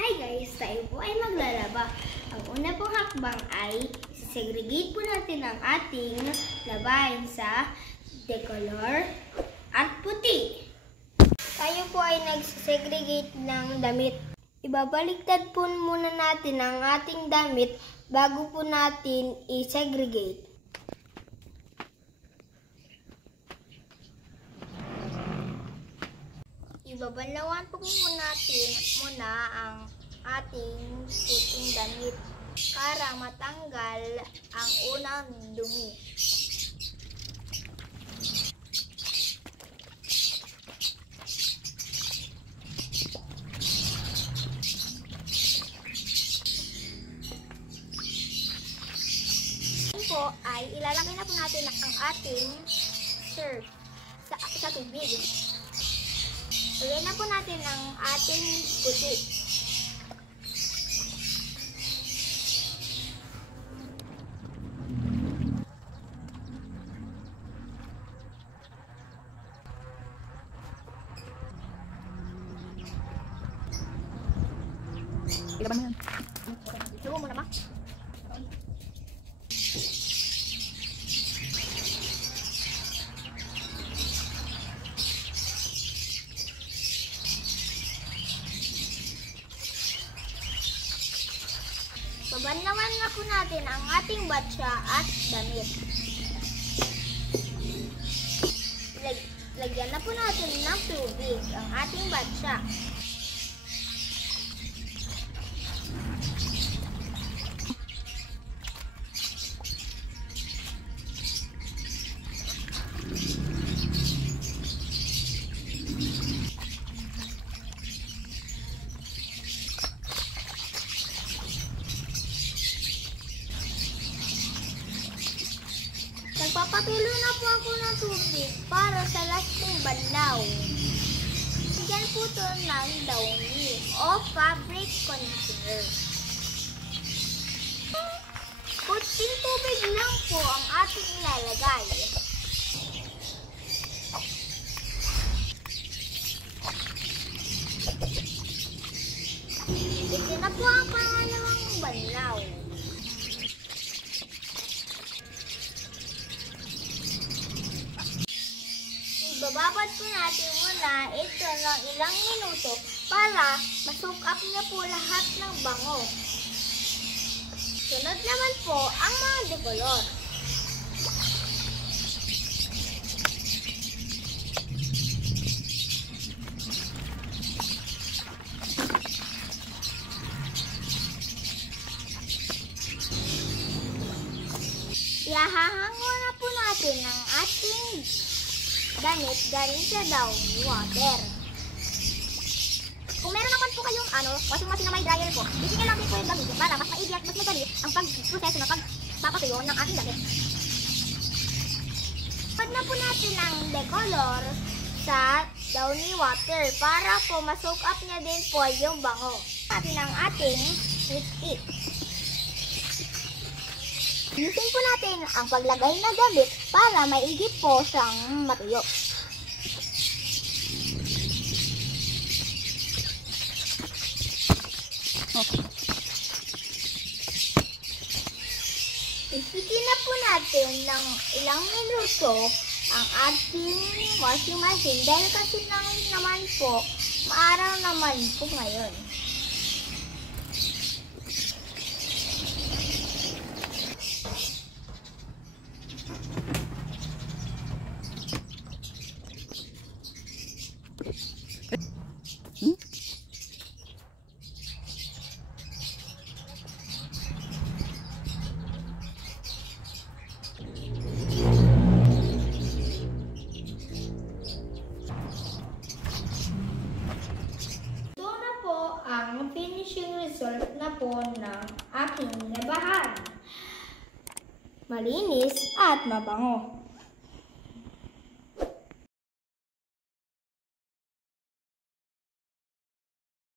Hi guys! Tayo po ay maglalaba. Ang una pong hakbang ay segregate po natin ang ating labahin sa decolor at puti. Tayo po ay nag-segregate ng damit. Ibabaliktad po muna natin ang ating damit bago po natin i-segregate. Ibabanlawan po natin muna ang ating puting damit para matanggal ang unang dumi. Ngayon po ay ilalagay na po natin ang ating shirt sa tubig. Lagyan na po natin ang ating puti. Ilaban mo yan. Lugo mo na ba? Babanlawan na po natin ang ating batsa at damit. Lagyan na po natin ng tubig ang ating batsa. Nagpapatulo na po ako ng tubig para sa lasting banlaw. Bigyan po ito ng downy o fabric conditioner. Puting tubig lang po ang ating ilalagay. Ito na po ang pangalawang banlaw. Ibababad po natin muna ito ng ilang minuto para ma-soak up niya po lahat ng bango. Sunod naman po ang mga decolor. Ihahango na po natin ang ating damit galing sa downy water. Kung meron naman po kayong washing machine na may dryer po, bigyan lang po yung gamitin para mas maigi at mas madali ang pag-proseso na pagpapatuyo ng ating damit. Pag na po natin ang decolor sa downy water para po ma-soak up niya din po yung bango. Natin ang ating lipstick. Ayusin po natin ang paglagay na gamit para maigi po siyang matuyo. Isikin na po natin ng ilang minuto ang ating washing machine dahil kasi naman po, maaraw naman po ngayon. Ang finishing result na po ng aking labahan. Malinis at mabango.